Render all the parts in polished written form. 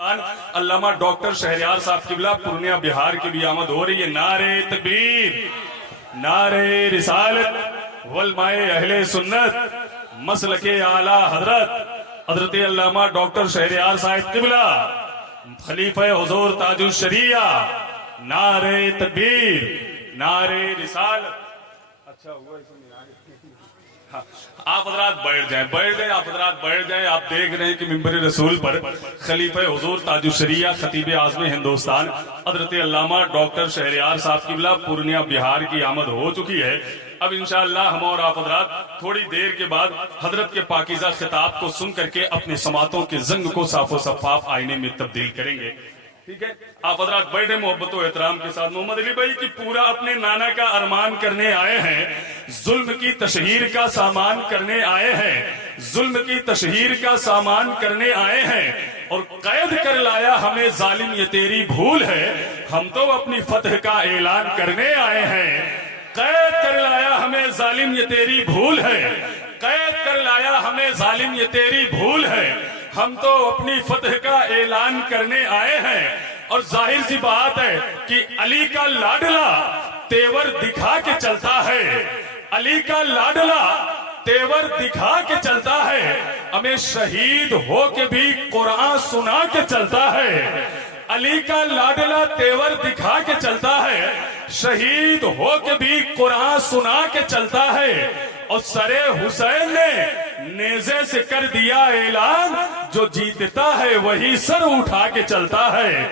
علامہ doctor Shahryar صاحب قبلہ پورنیہ بہار کی بھی آمد ہو رہی ہے۔ نعرہ تکبیر، نعرہ رسالت والماء اہل سنت مسلک اعلی حضرت علامہ ڈاکٹر شہریار صاحب قبلہ خلیفہ حضور تاج الشریعہ، نعرہ تکبیر، نعرہ رسالت۔ اچھا ہوا اس میں آپ حضرات بیٹھ جائیں، آپ حضرات بیٹھ جائیں۔ آپ دیکھ رہے ہیں کہ منبر رسول پر خلیفہ حضور تاج الشریعہ خطیب اعظم ہندوستان حضرت علامہ ڈاکٹر شہریار صاحب قبلہ پورنیہ بہار کی آمد ہو چکی ہے۔ اب انشاءاللہ ہم اور آپ حضرات تھوڑی دیر کے بعد حضرت کے پاکیزہ خطاب کو سن کر کے اپنے سماعتوں کے زنگ کو صاف و شفاف آئینے میں تبدیل کریں گے۔ ٹھیک ہے، آپ حضرات بیٹھے محبت و احترام کے ساتھ۔ محمد علی بھائی کی پورا اپنے نانا کا ارمان کرنے آئے ہیں، ظلم کی تشہیر کا سامان کرنے آئے ہیں، ظلم کی تشہیر کا سامان کرنے آئے ہیں، اور قید کر لایا ہمیں ظالم یہ تیری بھول ہے، ہم تو اپنی فتح کا اعلان کرنے آئے ہیں۔ قید کر لایا ہمیں ظالم یہ تیری بھول ہے، قید کر لایا ہمیں ظالم یہ تیری بھول ہے، ہم تو اپنی فتح کا اعلان کرنے آئے ہیں۔ اور ظاہر سی بات ہے کہ علی کا لاڈلا تیور دکھا کے چلتا ہے، علی کا لاڈلا تیور دکھا کے چلتا ہے، ہمیں شہید ہو کے بھی قرآن سنا کے چلتا ہے۔ علی کا لاڈلا تیور دکھا کے چلتا ہے، شہید ہو کے بھی قرآن سنا کے چلتا ہے۔ اور سر حسین نے نیزے سے کر دیا اعلان، جو جیتتا ہے وہی سر اٹھا کے چلتا ہے۔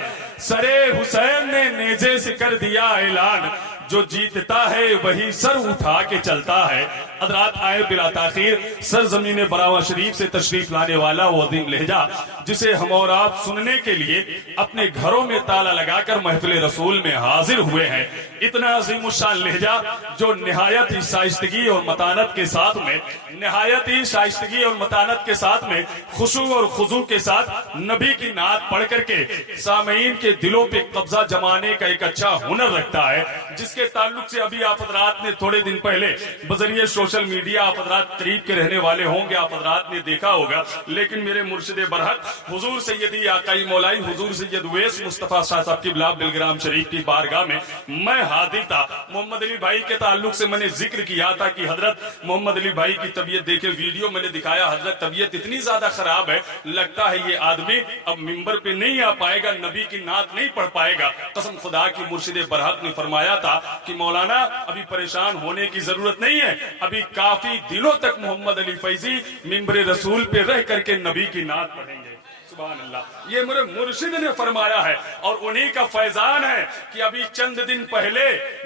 سر حسین نے نیزے سے کر دیا اعلان، جو جیتتا ہے وہی سر اٹھا کے چلتا ہے۔ حضرات آئے بلا تاخیر سرزمین براواں شریف سے تشریف لانے والا وہ عظیم لہجہ جسے ہم اور آپ سننے کے لیے اپنے گھروں میں تالا لگا کر محفل رسول میں حاضر ہوئے ہیں، اتنا عظیم الشان لہجہ جو نہایت ہی شائستگی اور متانت کے ساتھ میں، نہایت ہی شائستگی اور متانت کے ساتھ میں، خشوع اور خضوع کے ساتھ نبی کی نعت پڑھ کر کے سامعین کے دلوں پہ قبضہ جمانے کا ایک اچھا ہنر رکھتا ہے، جس کے تعلق سے ابھی آپ حضرات نے تھوڑے دن پہلے بذریعہ سوشل میڈیا، آپ حضرات قریب کے رہنے والے ہوں گے، آپ حضرات نے دیکھا ہوگا، لیکن میرے مرشد برحق حضور سیدی آقائی مولائی حضور سید اویس مصطفیٰ شاہ صاحب کی بلا بلگرام شریف کی بارگاہ میں حاضر تھا۔ محمد علی بھائی کے تعلق سے میں نے ذکر کیا تھا کہ حضرت محمد علی بھائی کی طبیعت دیکھے، ویڈیو میں نے دکھایا، حضرت طبیعت اتنی زیادہ خراب ہے، لگتا ہے یہ آدمی اب منبر پہ نہیں آ پائے گا، نبی کی نعت نہیں پڑھ پائے گا۔ قسم خدا کی مرشد برحق نے فرمایا تھا کہ مولانا ابھی پریشان ہونے کی ضرورت نہیں ہے، ابھی کافی دنوں تک محمد علی فیضی منبر رسول پہ رہ کر کے نبی کی نعت پڑھیں گے۔ سبحان اللہ، یہ میرے مرشد نے فرمایا ہے، اور انہی کا فیضان ہے کہ ابھی چند دن پہلے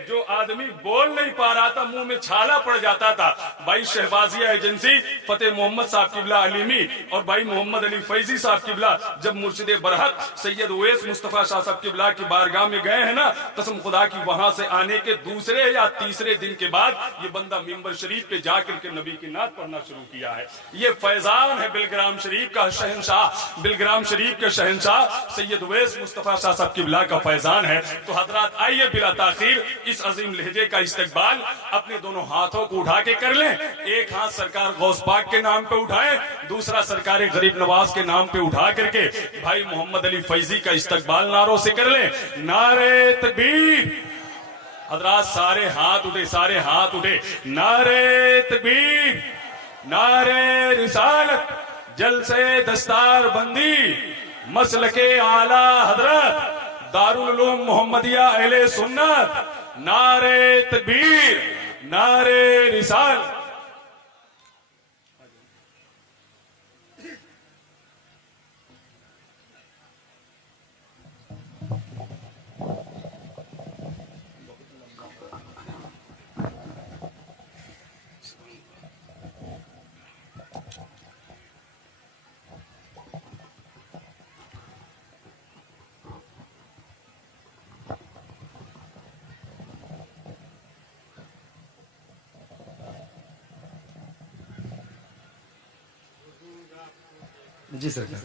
جو آدمی بول نہیں پا رہا تھا، منہ میں چھالا پڑ جاتا تھا، بھائی شہبازیہ ایجنسی فتح محمد صاحب قبلہ علیمی اور بھائی محمد علی فیضی صاحب قبلہ جب مرشد برحق سید اویس مصطفیٰ شاہ صاحب قبلہ کی بارگاہ میں گئے ہیں نا، قسم خدا کی وہاں سے آنے کے دوسرے یا تیسرے دن کے بعد یہ بندہ منبر شریف پہ جا کر کے نبی کی نعت پڑھنا شروع کیا ہے۔ یہ فیضان ہے بلگرام شریف کا شہنشاہ، بلگرام شریف کے شہنشاہ سید اویس مصطفیٰ شاہ صاحب قبلہ کا فیضان ہے۔ تو حضرات آئیے بلا تاخیر اس عظیم لہجے کا استقبال اپنے دونوں ہاتھوں کو اٹھا کے کر لیں، ایک ہاتھ سرکار غوث پاک کے نام پہ اٹھائیں، دوسرا سرکار غریب نواز کے نام پہ اٹھا کر کے بھائی محمد علی فیضی کا استقبال نعروں سے کر لیں۔ نعرہ تکبیر، حضرات سارے ہاتھ اٹھے، سارے ہاتھ اٹھے، نعرہ تکبیر، نعرہ رسالت، جلسے دستار بندی، مسلک اعلی حضرت دارالعلوم محمدیہ اہل سنت، نعرہ تکبیر، نعرہ رسالت۔ جی سرکار۔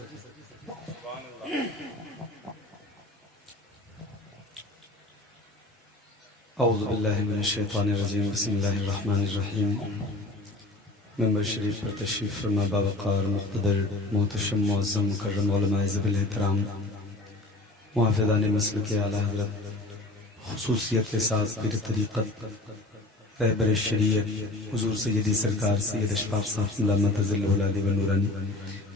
اعوذ باللہ من الشیطان الرجیم، بسم اللہ الرحمن الرحیم۔ منبر شریف پر تشریف فرما باوقار مقتدر محتشم معظم مکرم علماء ذوی الاحترام محافظان مسلک اعلیٰ حضرت خصوصیت کے ساتھ پیر طریقت رہبر شریعت حضور سیدی سرکار سید اشفاق صاحب علامہ تذل العلی والنورانی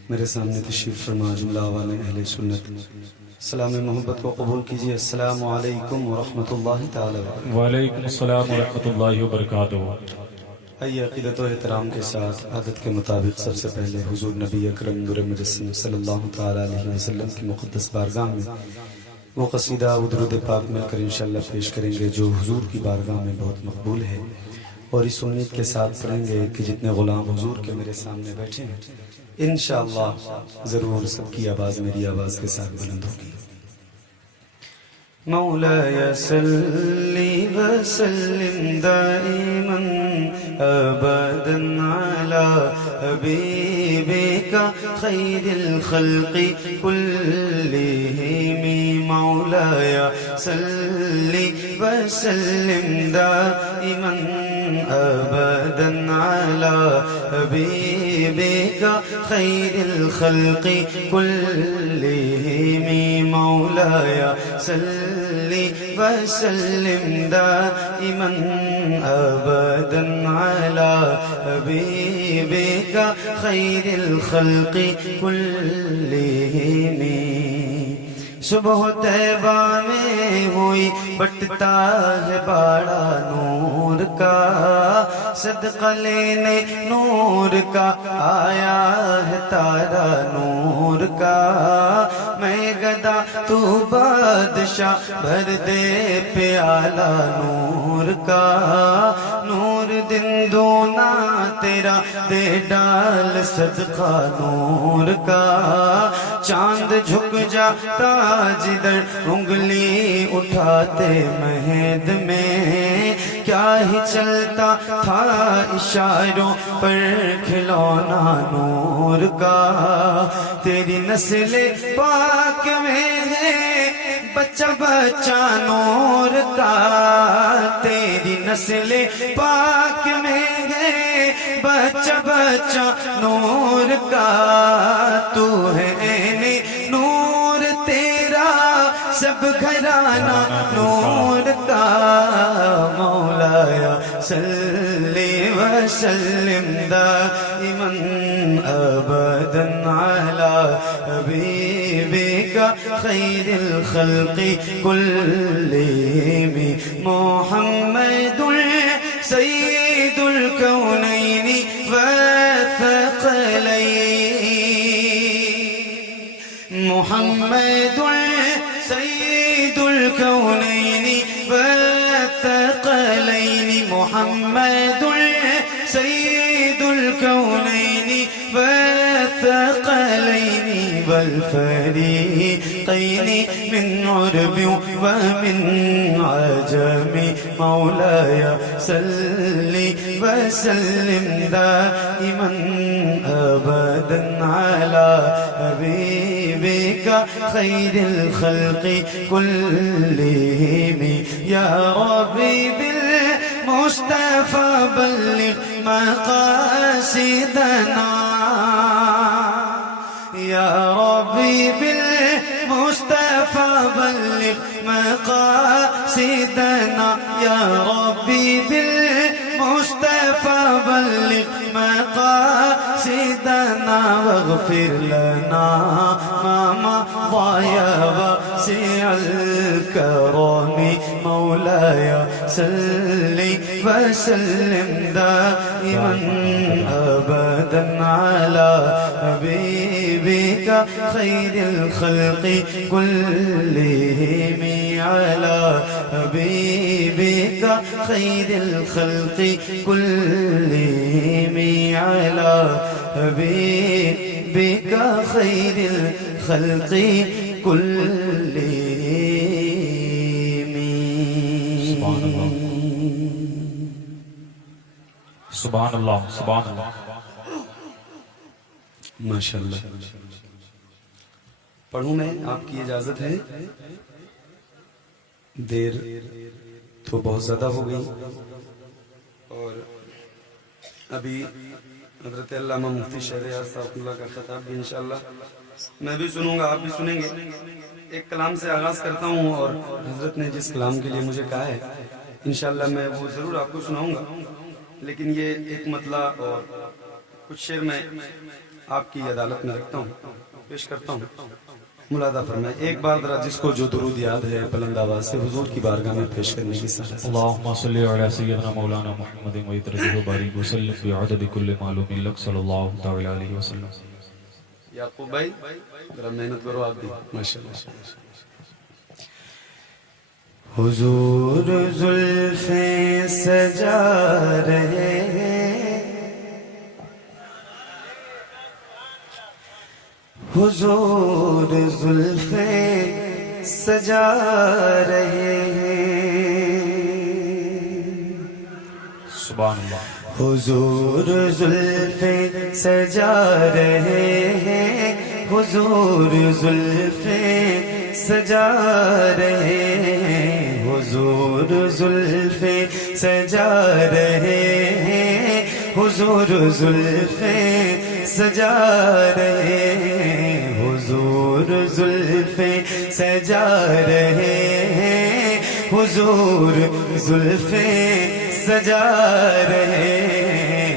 میرے سامنے تشریف فرما جملہ عوام اہل سنت سلام محبت کو قبول کیجئے۔ السلام علیکم ورحمۃ اللہ تعالی وبرکاتہ۔ وعلیکم السلام ورحمۃ اللہ وبرکاتہ۔ آئیے عقیدت و احترام کے ساتھ عادت کے مطابق سب سے پہلے حضور نبی اکرم نور مجسم صلی اللہ تعالی علیہ وسلم کی مقدس بارگاہ میں وہ قصیدہ و درود پاک مل کر انشاءاللہ پیش کریں گے جو حضور کی بارگاہ میں بہت مقبول ہے، اور اس امید کے ساتھ پڑھیں گے کہ جتنے غلام حضور کے میرے سامنے بیٹھے ہیں انشاءاللہ ضرور سب کی آواز میری آواز کے ساتھ بلند ہوگی۔ مولاي صل وسلم دائما ابدا على حبيبك خير الخلق كلهم مولاي صل وسلم دائما ابدا على حبيبك خير الخلق كلهم مولاي صل وسلم دائما ابدا على حبيبك خير الخلق كلهم۔ صبح طیبہ میں ہوئی بٹتا ہے باڑا نور کا، صدقہ لینے نور کا آیا ہے تارا نور کا، میں گدا تو بادشاہ بھر دے پیالہ نور کا، نور دن دونا تیرا دے ڈال صدقہ نور کا، چاند جھک جاتا جدھر انگلی اٹھاتے مہد میں، کیا ہی چلتا تھا اشاروں پر کھلونا نور کا، تیری نسل پاک میں ہے بچہ بچہ نور کا، تیری نسل پاک میں ہے بچہ بچہ نور کا، تو ہے عین نور تیرا سب گھرانہ نور کا، مولاي صل وسلم دائما ابدا على حبيبك خير الخلق كلهم محمد سيد الكونين والثقلين، محمد سيد الكونين والثقلين، محمد سيد الكونين والثقلين والفريقين من عرب ومن عجم، مولاي صل وسلم دائما ابدا على حبيبك خير الخلق كلهم، يا ربي بالمصطفى بلغ مقاصدنا، يا ربي بالمصطفى بلغ مقاصدنا، يا ربي بالمصطفى بلغ مقاصدنا، واغفر لنا ما مضى يا واسع الكرم، مولاي صل وسلم دائما ابدا على حبيبك خير الخلق كلهم، على حبيبك خير الخلق كلهم، على حبيبك خير الخلق كلهم۔ سبحان اللہ سبحان اللہ۔ ماشاءاللہ۔ پڑھوں میں، آپ کی اجازت ہے؟ دیر تو بہت زیادہ ہو گئی، اور ابھی حضرت علامہ مفتی شہریار صاحب اللہ کا خطاب بھی انشاءاللہ میں بھی سنوں گا، آپ بھی سنیں گے، ایک کلام سے آغاز کرتا ہوں اور حضرت نے جس کلام کے لیے مجھے کہا ہے انشاءاللہ میں وہ ضرور آپ کو سناؤں گا، لیکن یہ ایک مطلع اور کچھ شعر میں آپ کی عدالت میں رکھتا ہوں، پیش کرتا ہوں، ملاحظہ فرمائیں۔ ایک بار ذرا جس کو جو درود یاد ہے بلند آواز سے حضور کی بارگاہ میں پیش کرنے کی سعادت۔ اللهم صل على سيدنا مولانا محمد ويترجه وبارك وسلم بعدد كل معلوم لك صلى الله تعالى عليه وسلم۔ یعقوب بھائی ذرا محنت کرو آپ بھی، ماشاءاللہ۔ حضور زلفیں سجا رہے ہیں، حضور زلفیں سجا رہے ہیں، سبحان اللہ۔ حضور زلفیں سجا رہے ہیں، حضور زلفیں سجا رہے ہیں، حضور زلفیں سجا رہے ہیں، حضور زلفیں سجا رہے ہیں، حضور زلفیں سجا رہے ہیں، حضور زلفیں سجا رہے ہیں،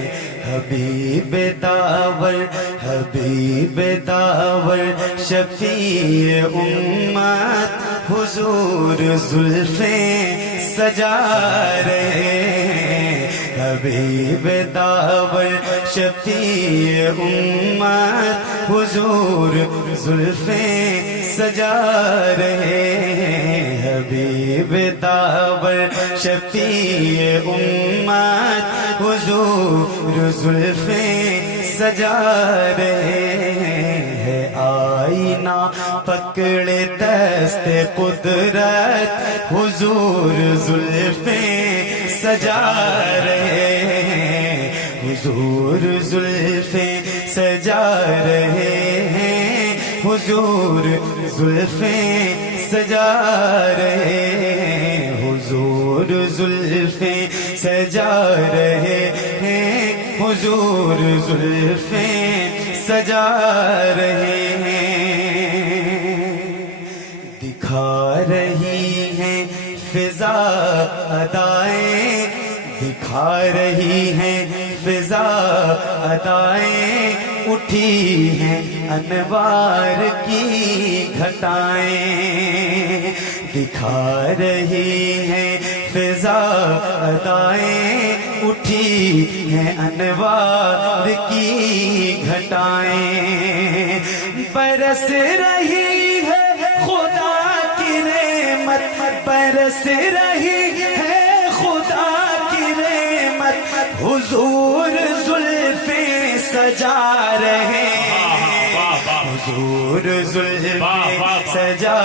حبیب داور حبیب داور شفیع امت حضور زلفیں سجا رہے ہیں، حبیب داور شفیع امت حضور زلفیں سجا رہے ہیں، حبیب داور شفیع امت حضور زلفیں سجا رہے ہیں، آئینہ پکڑے دست قدرت حضور زلفیں سجا رہے ہیں، حضور زلفیں سجا رہے ہیں، حضور زلفیں سجا رہے ہیں، حضور زلفیں سجا رہے ہیں، حضور زلفیں سجا رہے ہیں، دکھا رہی ہیں فضا ادائیں، دکھا رہی ہیں فضا ادائیں، اٹھی ہیں انوار کی گھٹائیں، دکھا رہی ہیں فضا ادائیں، اٹھی ہیں انوار کی گھٹائیں، برس رہی ہے خدا کی رحمت، برس رہی ہے خدا کی رحمت، حضور زلفیں سجا رہے ہیں، حضور زلفیں سجا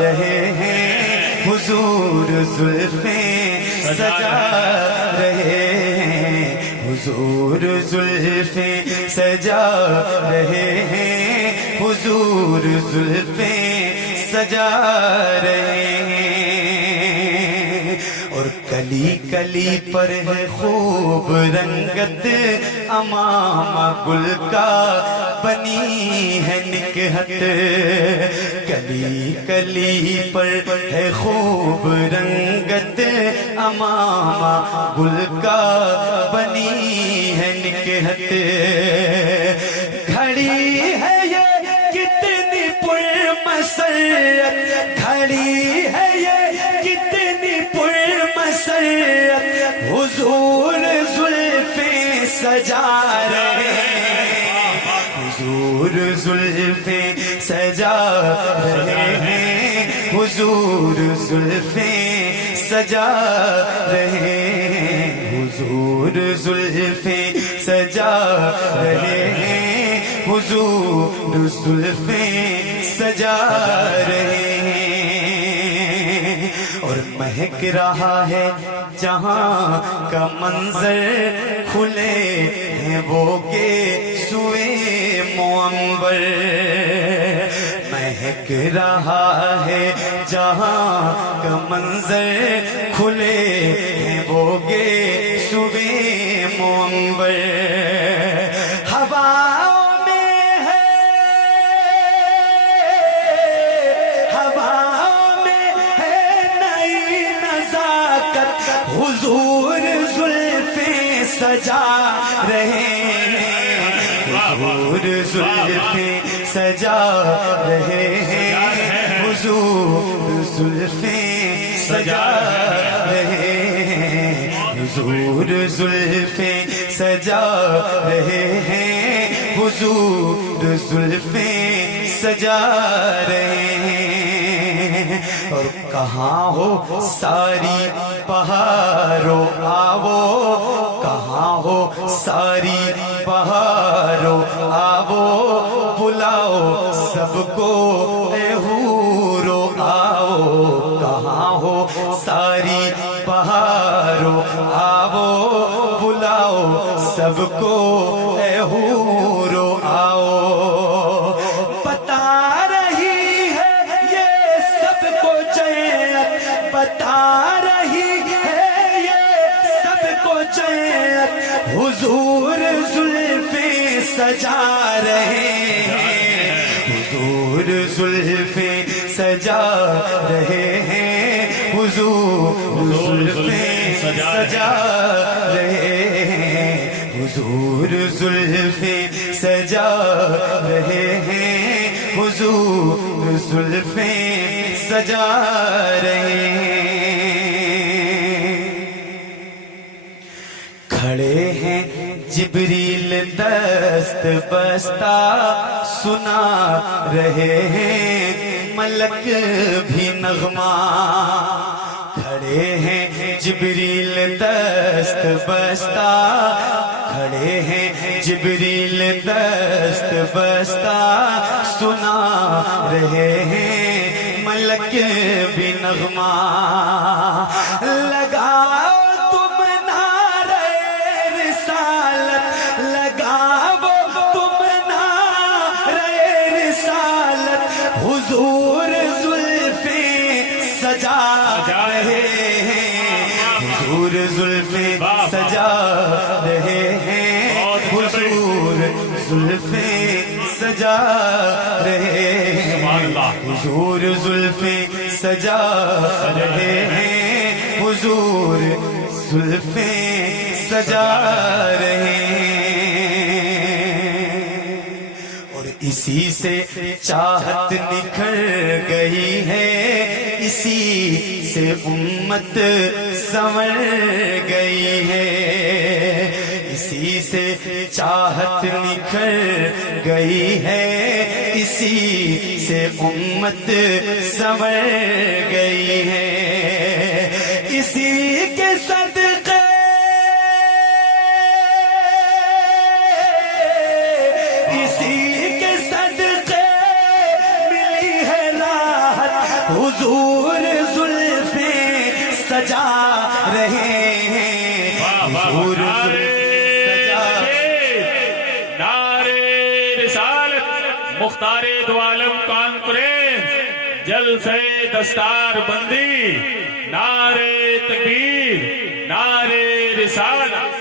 رہے ہیں، حضور زلفیں سجا رہے ہیں، حضور زلفیں سجا رہے ہیں، حضور زلفیں سجا رہے ہیں، اور کلی کلی پر ہے خوب رنگت، امام گل کا بنی ہے نکہت، کلی کلی پر ہے خوب رنگت، امام گل کا بنی ہے نکہت، کھڑی ہے یہ کتنی پرمسرت، کھڑی ہے یہ کتنی پرمسرت، حضور زلفیں سجا رہے ہیں، حضور زلفیں سجا رہے ہیں، حضور زلفیں سجا رہے ہیں، حضور زلفیں سجا رہے ہیں، حضور زلفیں سجا رہے ہیں، اور مہک رہا ہے جہاں کا منظر، کھلے ہیں وہ کے سوئے معمبر، مہک رہا ہے جہاں کا منظر، کھلے ہیں وہ کے سوئے معمبر، ہوا سجا رہے ہیں حضور زلفیں سجا رہے ہیں حضور زلفیں سجا رہے ہیں حضور زلفیں سجا رہے ہیں حضور زلفیں سجا رہے ہیں اور کہاں ہو ساری بہارو آو کہاں ہو ساری بہارو آو بلاؤ سب کو اے حورو آؤ کہاں ہو ساری بہارو آو بلاؤ سب کو اے حورو آؤ بتا رہی ہے یہ سب کو جنت بتا رہی ہے یہ سب کو جنت حضور زلفیں سجا رہے ہیں حضور زلفیں سجا رہے ہیں حضور زلفیں سجا رہے ہیں حضور زلفیں سجا رہے ہیں حضور زلفیں سجا رہے ہیں کھڑے ہیں جبریل دست بستہ سنا رہے ہیں ملک بھی نغمہ کھڑے ہیں جبریل دست بستہ کھڑے ہیں جبریل دست بستہ سنا رہے ہیں ملک بھی نغمہ لگاؤ تم نعرہ رسالت لگاؤ تم نعرہ رسالت حضور زلفیں سجا رہے ہیں حضور زلفیں سجا رہے ہیں حضور زلفیں سجا رہے ہیں حضور زلفیں سجا رہے ہیں حضور زلفیں سجا رہے ہیں اور اسی سے چاہت نکھر گئی ہے اسی سے امت سنور گئی ہے اسی سے چاہت نکھر گئی ہے اسی سے امت سنور گئی ہے اسی کے صدقے اسی کے صدقے ملی ہے راحت حضور زلفیں سجا رہے ہیں حضور مختار دو عالم کانفرنس جلسہ دستار بندی نعرہ تکبیر نعرہ رسالت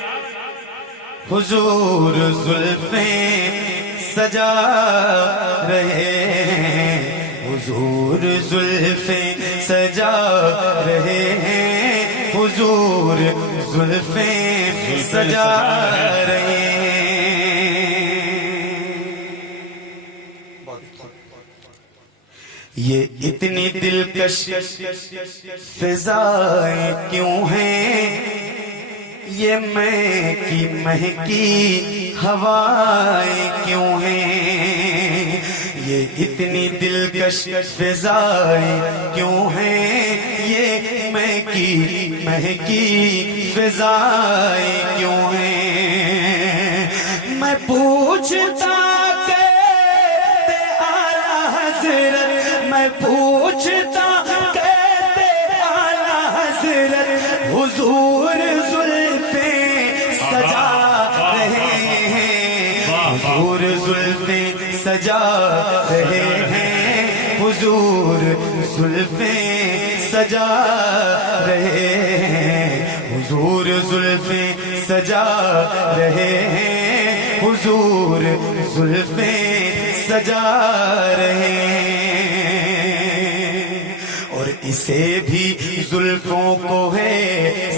حضور زلفیں سجا رہے ہیں حضور زلفیں سجا رہے ہیں حضور زلفیں سجا رہے ہیں یہ اتنی دلکش فضائیں کیوں ہیں یہ مہکی مہکی ہوائیں کیوں ہیں یہ اتنی دلکش فضائیں کیوں ہیں یہ مہکی مہکی فضائیں کیوں ہیں میں پوچھتا کہتے اعلیٰ حضرت میں پوچھتا کہتے اعلیٰ حضرت حضور زلفیں سجا رہے ہیں حضور زلفیں سجا رہے ہیں حضور زلفیں سجا رہے ہیں حضور زلفیں سجا رہے ہیں حضور زلفیں سجا رہے ہیں اور اسے بھی زلفوں کو ہے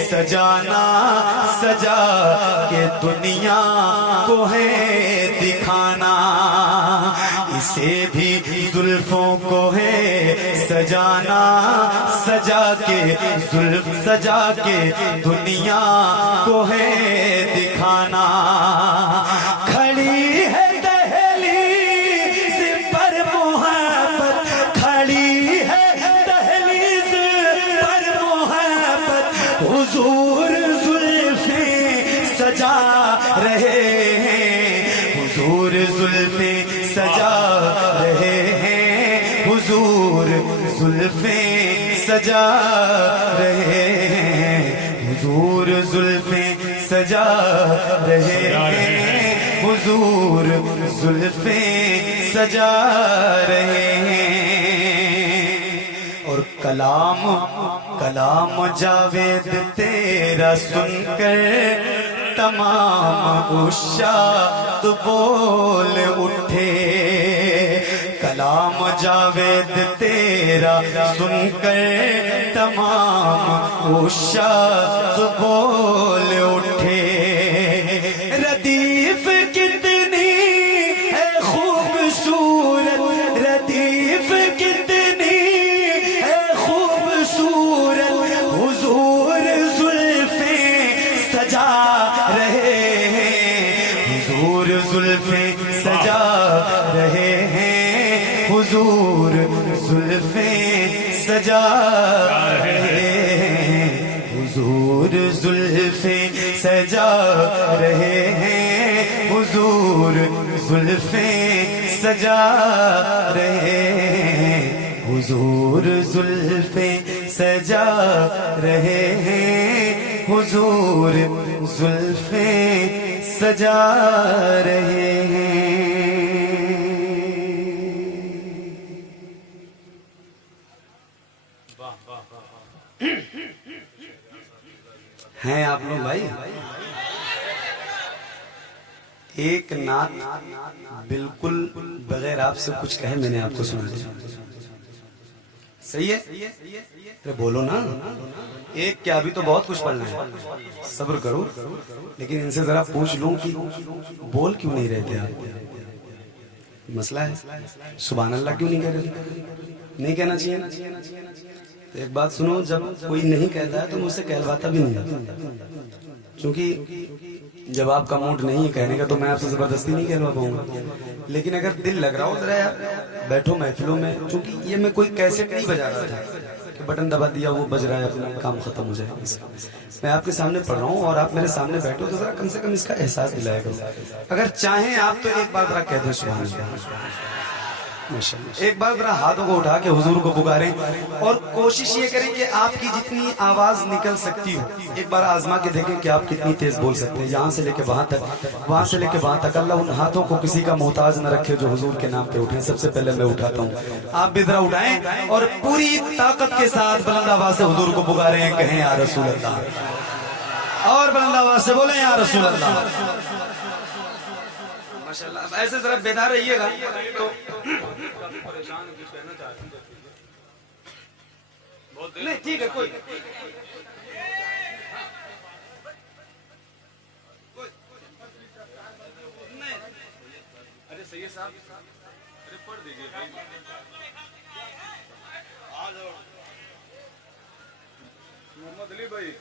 سجانا سجا کے دنیا کو ہے دکھانا اسے بھی زلفوں کو ہے سجانا سجا کے زلف سجا کے دنیا کو ہے دکھانا کھڑی ہے دہلیز پر محبت کھڑی ہے دہلیز پر محبت حضور زلفیں سجا رہے ہیں حضور زلفیں سجا رہے ہیں حضور زلفیں سجا رہے ہیں حضور زلفیں سجا رہے ہیں حضور زلفیں سجا رہے ہیں اور کلام جاوید تیرا سن کر تمام عشاق بول اٹھے کلام جاوید تیرا سن کر تمام عشاق بول اٹھے ردیف کتنی ہے خوبصورت ردیف کتنی ہے خوبصورت حضور زلفیں سجا رہے ہیں حضور زلفیں سجا رہے ہیں حضور زلفیں سجا رہے ہیں حضور زلفیں سجا رہے ہیں حضور زلفیں سجا رہے ہیں حضور زلفیں سجا رہے ہیں حضور زلفیں سجا رہے ہیں ہیں آپ لوگ بھائی ایک نعت بالکل بغیر آپ سے کچھ کہے میں نے آپ کو سنا دیا صحیح ہے ارے بولو نا ایک کیا ابھی تو بہت کچھ پڑھنا ہے صبر کرو لیکن ان سے ذرا پوچھ لوں کہ بول کیوں نہیں رہتے آپ مسئلہ ہے سبحان اللہ کیوں نہیں کہہ رہے نہیں کہنا چاہیے ایک بات سنو جب کوئی نہیں کہتا ہے تو مجھ سے کہلواتا بھی نہیں کیونکہ جب آپ کا موڈ نہیں ہے کہنے کا تو میں آپ سے زبردستی نہیں کہلوا پاؤں گا لیکن اگر دل لگ رہا ہو ذرا یار بیٹھو محفلوں میں چونکہ یہ میں کوئی کیسٹ نہیں بجا رہا تھا کہ بٹن دبا دیا وہ بج رہا ہے اپنا کام ختم ہو جائے گا میں آپ کے سامنے پڑھ رہا ہوں اور آپ میرے سامنے بیٹھو تو ذرا کم سے کم اس کا احساس دلائے گا اگر چاہیں آپ تو ایک بار ذرا کہہ دیں سبحان اللہ ایک بار ذرا ہاتھوں کو اٹھا کے حضور کو پکاریں اور کوشش یہ کریں کہ آپ کی جتنی آواز نکل سکتی ہو ایک بار آزما کے دیکھیں کہ آپ کتنی تیز بول سکتے ہیں یہاں سے لے کے وہاں تک وہاں سے لے کے وہاں تک اللہ ان ہاتھوں کو کسی کا محتاج نہ رکھے جو حضور کے نام پہ اٹھیں سب سے پہلے میں اٹھاتا ہوں آپ بھی ذرا اٹھائیں اور پوری طاقت کے ساتھ بلند آواز سے حضور کو پکاریں کہیں یا رسول اللہ اور بلند آواز سے بولیں یا رسول اللہ ماشاءاللہ ایسے ذرا بیدار رہیے گا تو نہیں ٹھیک ہے کوئی ارے سید صاحب ارے پڑھ دیجیے محمد علی بھائی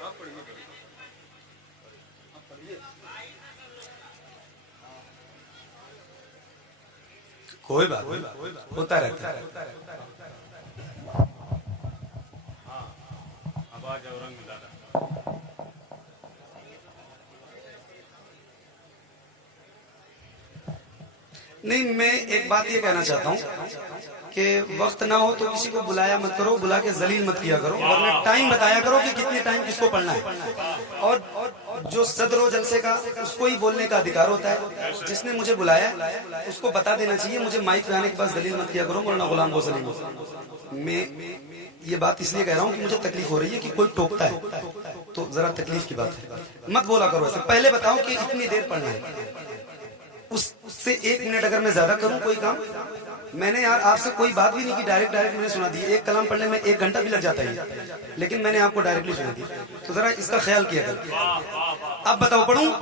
آپ پڑھیے کوئی بات ہوتا رہتا ہے نہیں میں ایک بات یہ کہنا چاہتا ہوں کہ وقت نہ ہو تو کسی کو بلایا مت کرو بلا کے ذلیل مت کیا کرو اور ٹائم بتایا کرو کہ کتنے ٹائم کس کو پڑھنا ہے اور جو صدر و جلسے کا اس کو ہی بولنے کا ادھیکار ہوتا ہے جس نے مجھے بلایا اس کو بتا دینا چاہیے مجھے مائک پہ آنے کے بعد ذلیل مت کیا کرو مولانا غلام گو سلیم میں یہ بات اس لیے کہہ رہا ہوں کہ مجھے تکلیف ہو رہی ہے کہ کوئی ٹوکتا ہے تو ذرا تکلیف کی بات ہے مت بولا کرو ایسے پہلے بتاؤ کہ اتنی دیر پڑھنا ہے اس سے 1 منٹ اگر میں زیادہ کروں کوئی کام میں نے یار آپ سے کوئی بات بھی نہیں کی, ڈائریکٹ میں نے سنا دی. ایک کلام پڑھنے میں 1 گھنٹہ بھی لگ جاتا ہے, لیکن میں نے آپ کو ڈائریکٹلی سنا دی. تو ذرا اس کا خیال کیا کریں. اب بتاؤ پڑھوں؟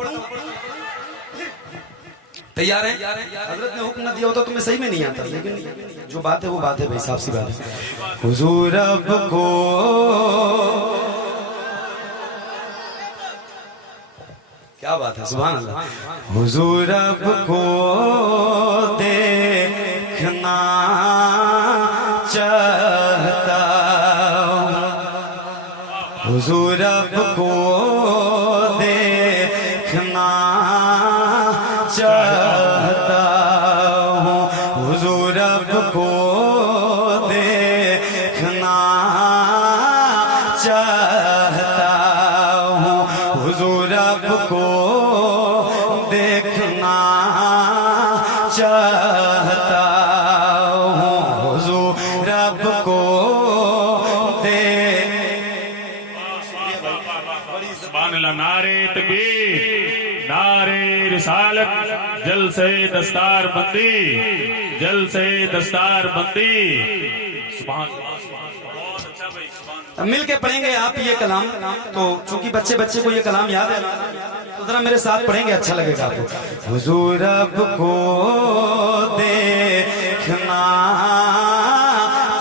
تیار ہیں؟ حضرت نے حکم نہ دیا ہوتا تو میں صحیح میں نہیں آتا, لیکن جو بات ہے وہ بات ہے بھائی, صاف سی بات ہے. حضور اب کو کیا بات ہے, سبحان اللہ. حضور اب کو دیکھنا چاہتا ہوں, حضور اب کو دیکھنا چاہتا ہوں, حضور اب کو دیکھنا چاہتا ہوں, حضور اب کو دیکھنا چاہتا ہوں, حضور اب کو سبحان اللہ. نعرے تکبیر, نعرے رسالت, جلسے دستار بندی, جلسے دستار بندی. سبحان اللہ. مل کے پڑھیں گے آپ یہ کلام. تو چونکہ بچے کو یہ کلام یاد ہے تو ذرا میرے ساتھ پڑھیں گے, اچھا لگے گا آپ کو. حضور اب کو دیکھنا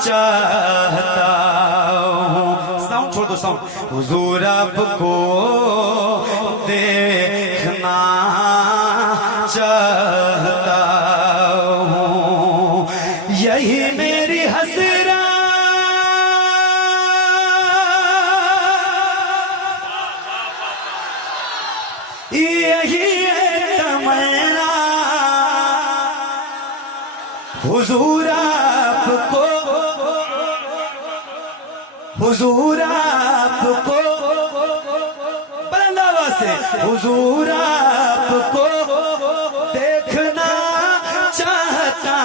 چاہتا ہوں, ساؤنڈ چھوڑ دو ساؤنڈ. حضور اب کو دیکھنا چاہتا ہوں, یہی میری حسرت, یہی ہے تمنا, حضور آپ کو, حضور آپ کو, بلند آواز سے, حضور آپ کو دیکھنا چاہتا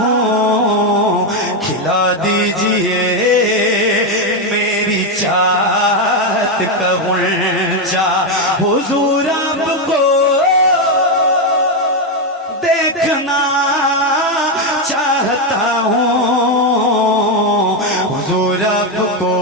ہوں, کھلا دیجئے میری چاہت کا غنچہ, حضور آپ کو دیکھنا چاہتا ہوں, حضور آپ کو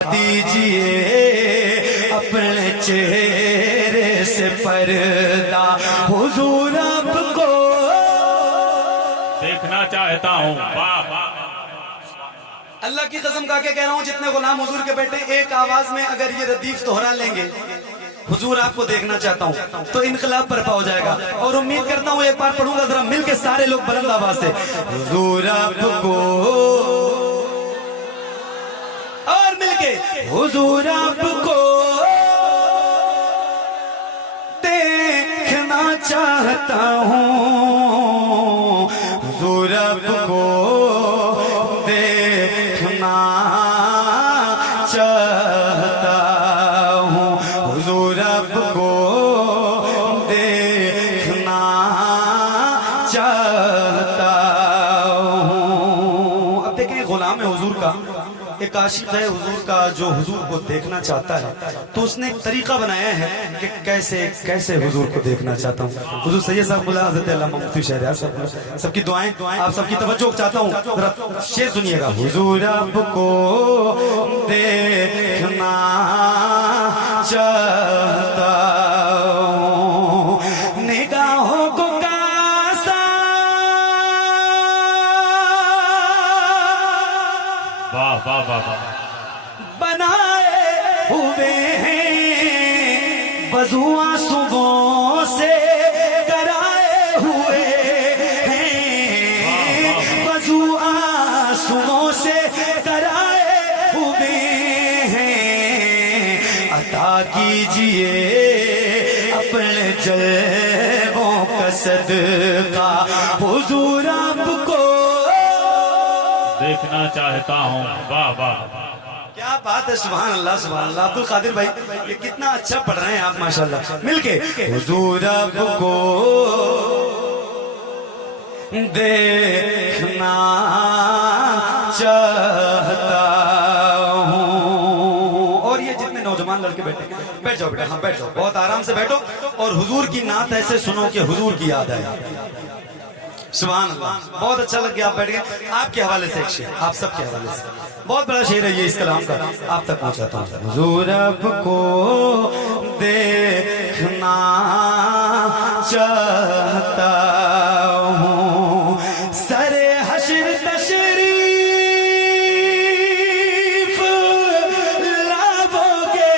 دیجئے اپنے چہرے سے پردہ, حضور آپ کو دیکھنا چاہتا ہوں. واہ واہ. اللہ کی قسم کھا کے کہہ رہا ہوں, جتنے غلام حضور کے بیٹے ایک آواز میں اگر یہ ردیف دہرا لیں گے, حضور آپ کو دیکھنا چاہتا ہوں, تو انقلاب برپا ہو جائے گا. اور امید کرتا ہوں ایک بار پڑھوں گا, ذرا مل کے سارے لوگ بلند آواز سے, حضور آپ کو, اور مل کے, حضور آپ کو دیکھنا چاہتا ہوں, حضور آپ کو دیکھنا چاہتا ہوں, حضور آپ کو دیکھنا چاہتا ہوں. اب دیکھیں غلام ہے حضور کا, ایک عاشق ہے حضور کا جو حضور کو دیکھنا چاہتا ہے, تو اس نے ایک طریقہ بنایا ہے کہ کیسے حضور کو دیکھنا چاہتا ہوں. حضور سید صاحب بلا, حضرت علامہ مفتی شہریار صاحب, سب کی دعائیں, آپ سب کی توجہ چاہتا ہوں, ذرا شعر سنیے گا. حضور آپ کو دیکھنا چاہتا ہوں, نگاہوں کو واہ واہ واہ واہ. بنائے ہوئے ہیں, وضو آنسوؤں سے کرائے ہوئے ہیں, وضو آنسوؤں سے کرائے ہوئے ہیں, کیا کیجئے اپنے جلووں کا صدقہ حضور آپ کو دیکھنا چاہتا ہوں. واہ واہ. کیا بات ہے. سبحان اللہ سبحان اللہ. عبد القادر بھائی یہ کتنا اچھا پڑھ رہے ہیں آپ ماشاءاللہ. مل کے حضور آپ کو دیکھنا چاہتا ہوں. اور یہ جتنے نوجوان لڑکے بیٹھے بیٹھ جاؤ بیٹا. ہاں بیٹھ جاؤ, بہت آرام سے بیٹھو اور حضور کی نعت ایسے سنو کہ حضور کی یاد آئے. سبحان اللہ. بہت اچھا لگ گیا آپ بیٹھ گئے. آپ کے حوالے سے ایک شعر, آپ سب کے حوالے سے بہت بڑا شعر ہے یہ اس کلام کا, آپ تک پہنچاتا ہوں. حضور آپ کو دیکھنا چاہتا ہوں, سر حشر تشریف لاؤ گے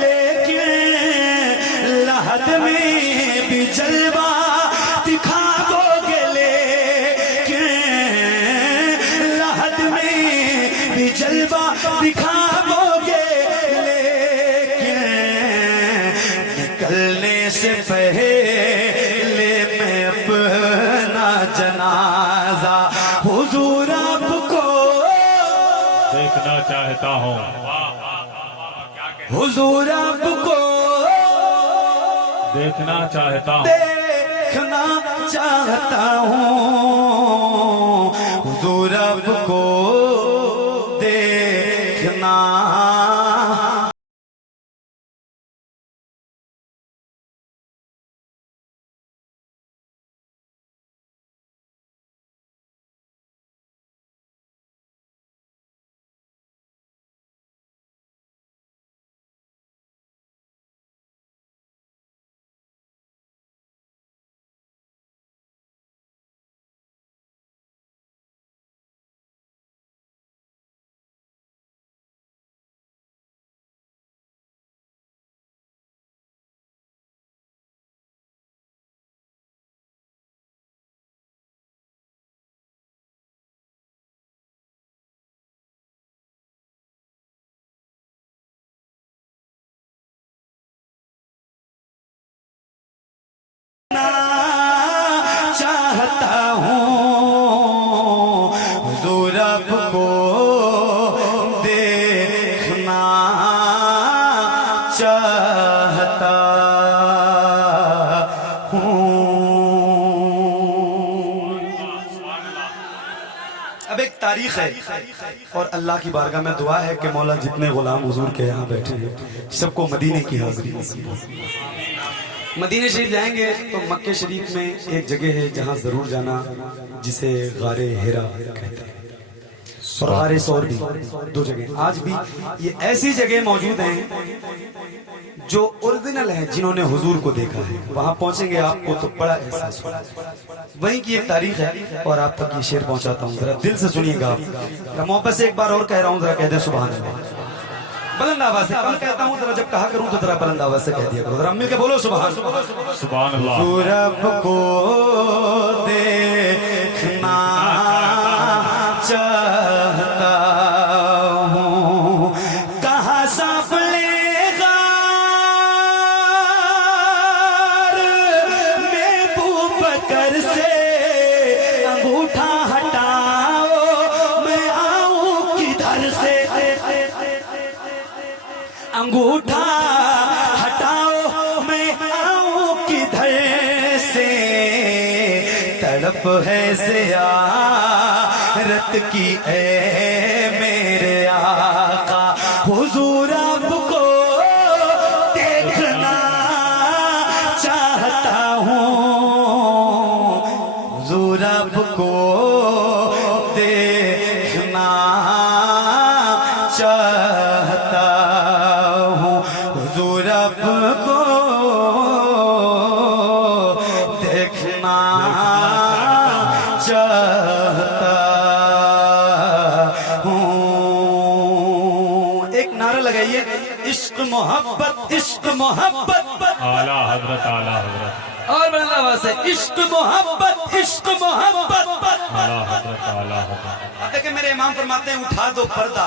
لیکن لحد میں بھی جلوہ دکھاؤ گے, لیکن لحد میں بھی جلوہ دکھاؤ گے, لیکن نکلنے سے پہلے میں اپنا جنازہ حضور آپ کو دیکھنا چاہتا ہوں. حضور آپ کو دیکھنا چاہتا ہوں. دیکھنا چاہتا ہوں. حضور آپ کو دیکھنا. چاہتا ہوں. حضور آپ کو دیکھنا چاہتا ہوں. اب ایک تاریخ ہے اور اللہ کی بارگاہ میں دعا ہے کہ مولا جتنے غلام حضور کے یہاں بیٹھے ہیں سب کو مدینے کی حاضری نصیب ہو. مدینہ شریف جائیں گے تو مکہ شریف میں ایک جگہ ہے جہاں ضرور جانا جسے غار ہیرا کہتے ہیں, اور غار ثور بھی. دو جگہ آج بھی یہ ایسی جگہ موجود ہیں جو اوریجنل ہیں, جنہوں نے حضور کو دیکھا ہے. وہاں پہنچیں گے آپ کو تو بڑا احساس ہوگا. وہیں کی ایک تاریخ ہے اور آپ تک یہ شعر پہنچاتا ہوں, ذرا دل سے سنیے گا. محبت سے ایک بار اور کہہ رہا ہوں, ذرا کہہ دیں سبحان اللہ. بلند آواز سے کم کہتا ہوں, ذرا جب کہا کروں تو ذرا بلند آواز سے کہہ دیا کرو. ذرا مل کے بولو سبحان سبحان اللہ. حضور آپ کو دیکھنا چاہتا ہوں. کہاں سانپ لے غار میں بوبکر سے انگوٹھا ہٹاؤ, میں آؤں کدھر سے. انگوٹھا ہٹاؤ میں آؤں کدھر سے. تڑپ ہے زیارت کی اے میرے آقا. حضور آپ کو دیکھنا چاہتا ہوں. حضور آپ کو دیکھنا چاہتا ہوں. حضور آپ کو دیکھنا چاہتا ہوں. ایک نعرہ لگائیے, عشق محبت عشق محبت. اعلیٰ حضرت اعلیٰ حضرت. اور بلند آواز سے عشق محبت عشق محبت. اعلیٰ حضرت اعلیٰ حضرت. اب دیکھیں میرے امام فرماتے ہیں اٹھا دو پردہ.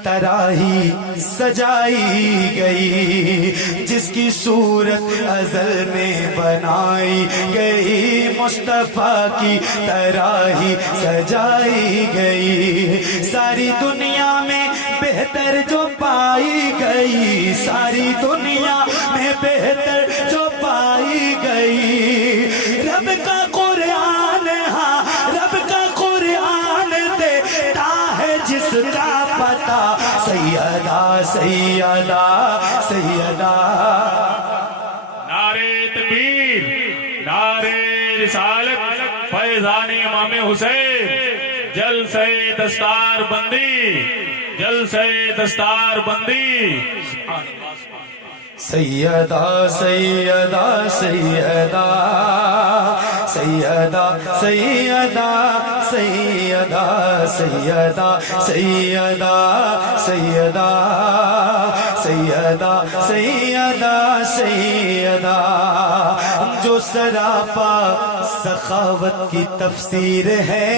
طرح ہی سجائی گئی، جس کی صورت ازل میں بنائی گئی، مصطفیٰ کی طرح ہی سجائی گئی۔ ساری دنیا میں بہتر جو پائی گئی، ساری دنیا میں بہتر جو پائی گئی، رب کا قرآن، ہاں رب کا قرآن دیتا ہے جس کا پتہ، سیدہ سیدہ سیدہ۔ نعرے تکبیر، نعرے رسالت، فیضان امام حسین، جلسہ دستار بندی، جلسہ دستار بندی۔ سیدہ سیدہ سیدہ سیدہ سیدہ سیدہ سیدہ سیدہ سیدہ سیدہ سیدہ سیدہ، جو سراپا سخاوت کی تفسیر ہے،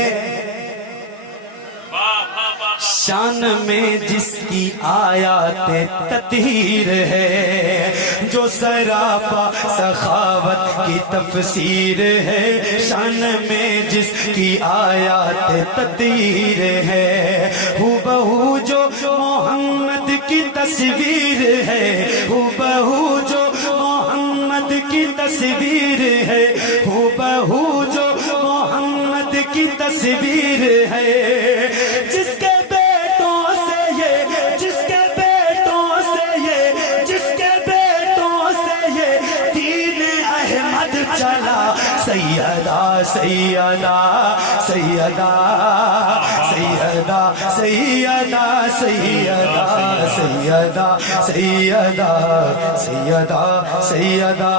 شان میں جس کی آیات تطہیر ہے، جو سراپا سخاوت کی تفسیر ہے، شان میں جس کی آیات تطہیر ہے، ہو بہو جو محمد کی تصویر ہے، ہو بہو جو محمد کی تصویر ہے، ہو بہو جو محمد کی تصویر ہے، جس کے چلا، سیدہ سیدہ سیدہ سیدہ سیدہ سیدہ سیدہ سیدہ سیدہ سیدہ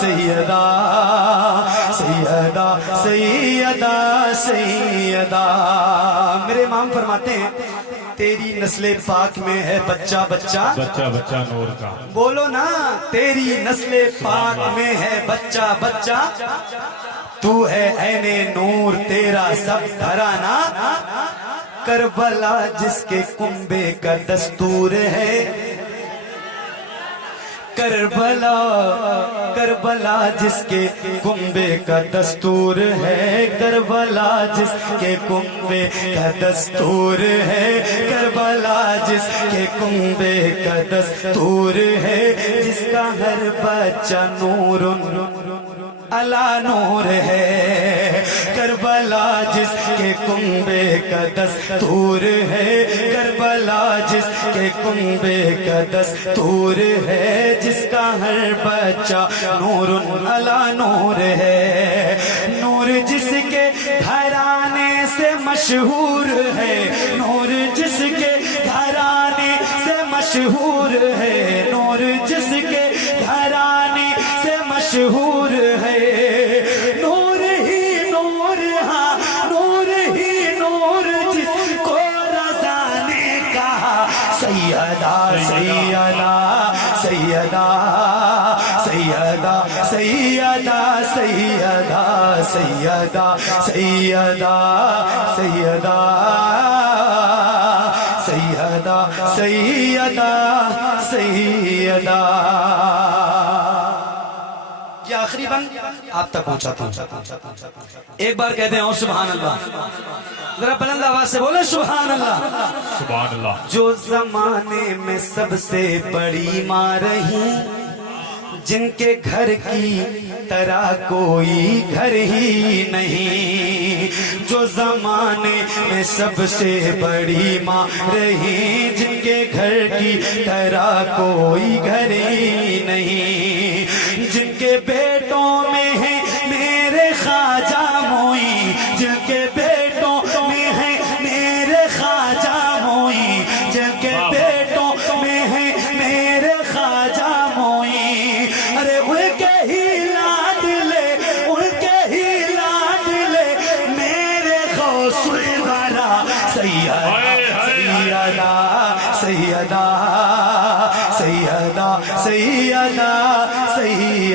سیدہ سیدہ سیدہ سیدہ۔ میرے امام فرماتے ہیں تیری نسل پاک میں ہے بچہ بچہ، بچہ بچہ نور کا، بولو نا، تیری نسل پاک میں ہے بچہ بچہ، تو ہے عین نور تیرا سب گھرانہ، کربلا جس کے کنبے کا دستور ہے، کربلا کربلا جس کے کنبے کا دستور ہے، کربلا جس کے کنبے کا دستور ہے، کربلا جس کے کنبے کا دستور ہے، جس کا ہر بچہ نور علی نور ہے، کربلا جس کے کنبے کا دستور ہے، کربلا جس کے کنبے کا دستور ہے، جس کا ہر بچہ نور علی نور ہے، نور جس کے گھرانے سے مشہور ہے، نور جس کے گھرانے سے مشہور ہے، نور جس کے گھرانے سے مشہور ہے، نور ہی نور، ہاں نور ہی نور، جس کو رضا نے کہا سیدہ سیدہ سیدہ سیدہ سیدہ سیدہ سیدہ سیدہ سیدہ سیدہ سیدہ سیدہ۔ یہ آخری بند آپ تک پہنچاتا ہوں، ایک بار کہتے ہیں اور سبحان اللہ، ذرا بلند آواز سے بولے سبحان اللہ۔ سبحان اللہ۔ جو زمانے میں سب سے بڑی ماں رہی، جن کے گھر کی طرح کوئی گھر ہی نہیں، جو زمانے میں سب سے بڑی ماں رہی، جن کے گھر کی طرح کوئی گھر ہی نہیں، جن کے بیٹوں میں ہے میرے خواجہ موئی، جن کے بیٹوں میں ہے میرے خواجہ موئی، جن کے بیٹوں میں ہے میرے خواجہ موئی، ارے ان کے ہی لاڈلے، ان کے ہی لاڈلے میرے غوث الورا سیدہ سیدہ سیدہ سیدہ سیدہ